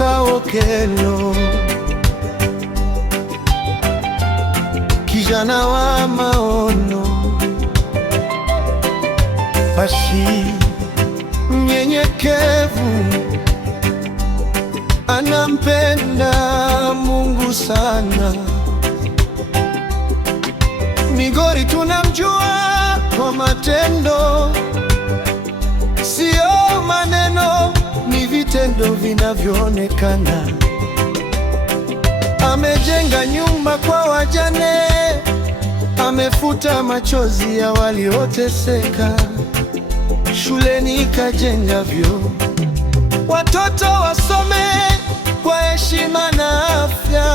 Esau Okello, kijana wa maono, Pashi mnyenyekevu, anampenda Mungu sana. Migori tunamjua kwa matendo, sio maneno, ni vitendo vinavyoonekana. Amejenga nyumba kwa wajane, amefuta machozi ya walioteseka. Shuleni kajenga vyoo, watoto wasome kwa heshima na afya.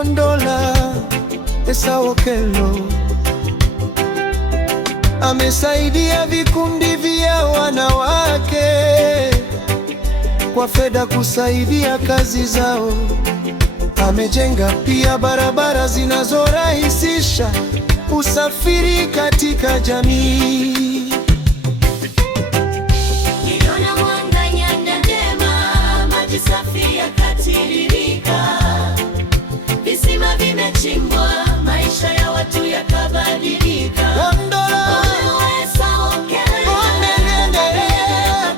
Ondola Esau Okello amesaidia vikundi vya wanawake kwa fedha kusaidia kazi zao. Amejenga pia barabara zinazorahisisha usafiri katika jamii. Niliona mwanga nyanda njema, maji safi yakatiririka, visima vimechimbwa, maisha ya watu yakabadilika.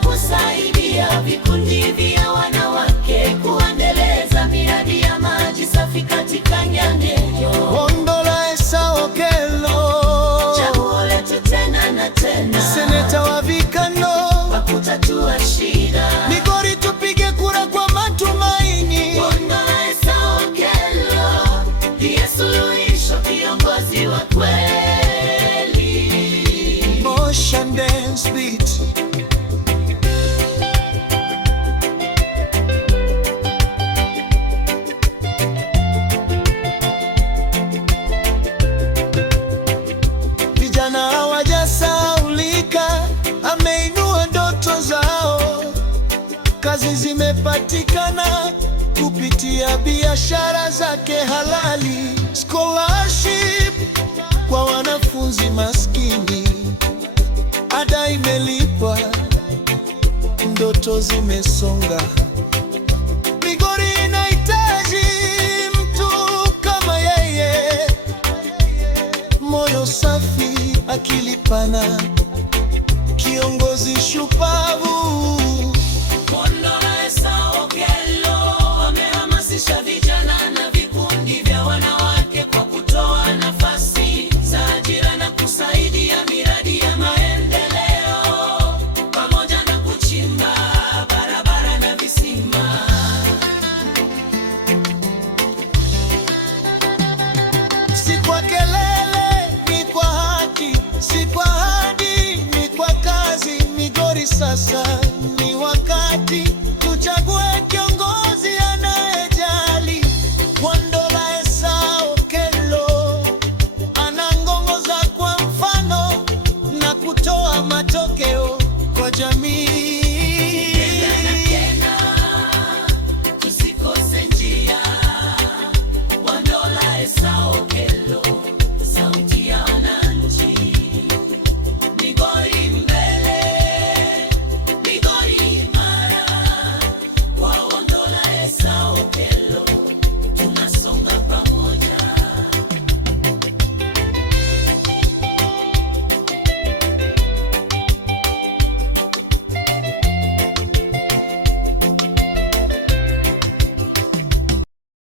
Kusaidia vikundi vya wanawake kuendeleza miradi ya maji safi katika Nyandeyo. Ondola Esau Okello, chaguo letu tena na tena, seneta wa Vikano kwa kutatua shida. Migori tupige kura kwa matumaini. Ondola Esau Okello, ndiye suluhisho, kiongozi wa kweli. Motion dance beat. Vijana hawajasahaulika, ameinua ndoto zao. Kazi zimepatikana kupitia biashara zake halali. Scholarship kwa wanafunzi maskini, ada imelipwa, ndoto zimesonga. Migori inahitaji mtu kama yeye, moyo safi, akili pana, kiongozi shupavu.